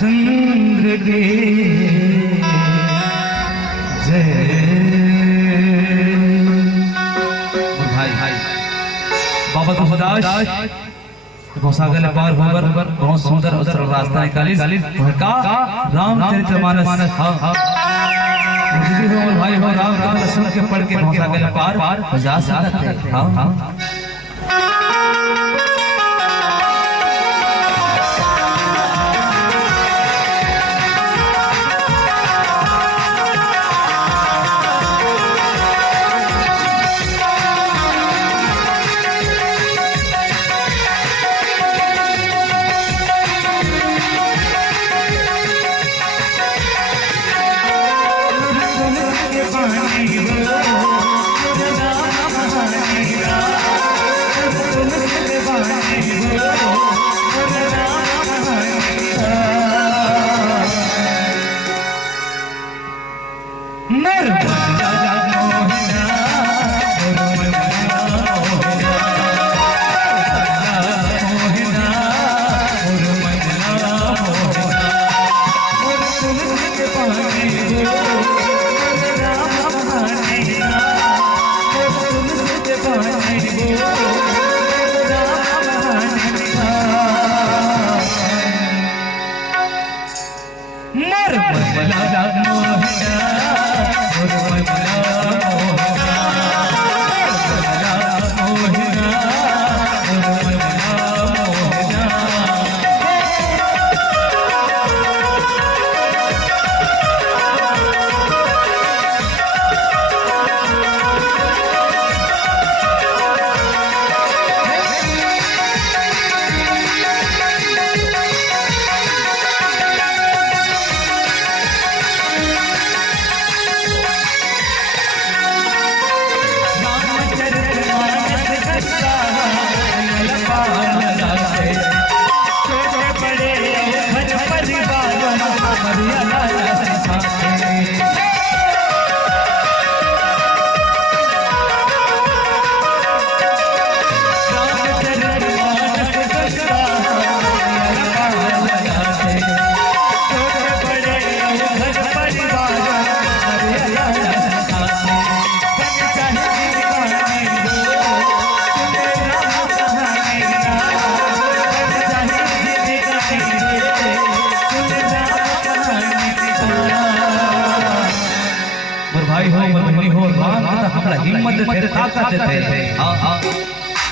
चंद्र के जय। भाई बाबा तो भौसागर पार होकर बहुत सुंदर और सरल रास्ता निकाली का रामचरितमानस। भाई हो राम राम सुन के पढ़ के भौसागर पार जा सकते हैं।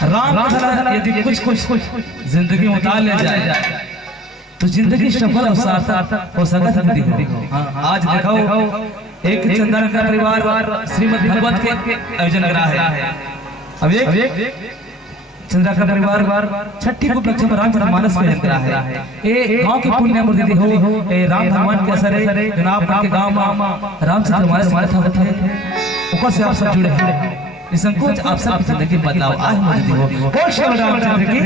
राम यदि कुछ जिंदगी उतार ले जाए तो जिंदगी सफल और सार्थक हो सकती है। आज देखो एक चंदन का परिवार श्रीमद् भागवत के आयोजन करा है। अब एक चंद्रा का परिवार छठी को उपलक्ष्य में रामचरितमानस का आयोजन करा है। ये गांव की पुण्य मूर्ति हो राम भगवान के असर है जनाब के गांव में रामचरितमानस होता है। ऊपर से आप सब जुड़े हैं निसंकोच आप सब जिंदगी बदलाव आज मूर्ति हो और श्री रामचंद्र की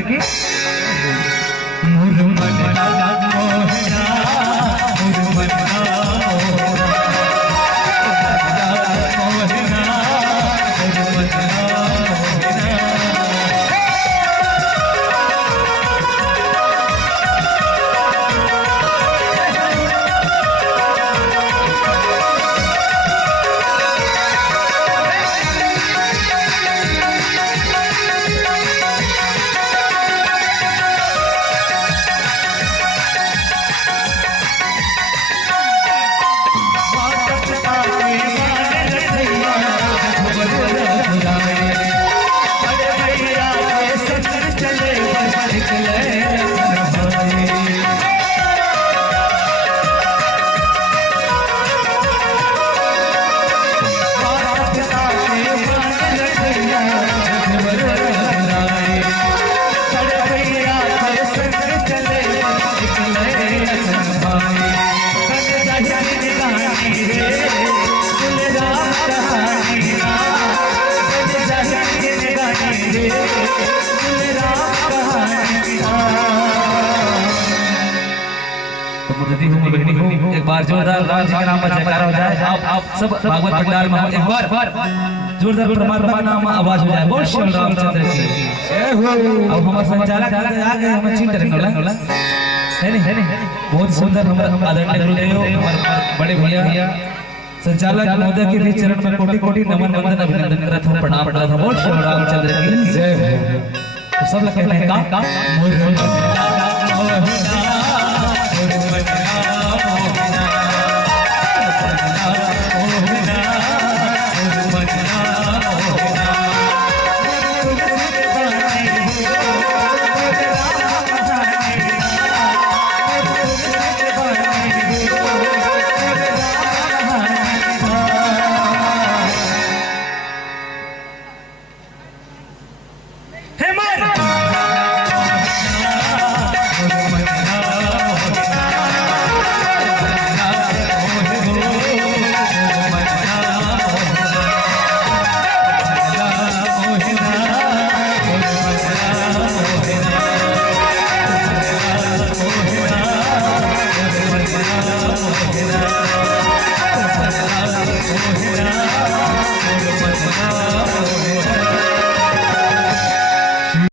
एक बार जोरदार राम जी के नाम पर जयकारा हो जाए। आप सब भागवत पंडाल में एक बार जोरदार परमात्मा का नाम आवाज हो जाए। बोल श्री रामचंद्र की। अब हमारे संचालक आ गए, हमें चिंता नहीं करना। है नहीं बहुत सुंदर हमारे आदरणीय गुरुदेव हमारे बड़े भैया संचालक महोदय के भी चरण में कोटि कोटि नमन वंदन अभिनंदन करता हूं, प्रणाम करता हूं। बोल श्री रामचंद्र की जय। तो सब लोग कहते हैं का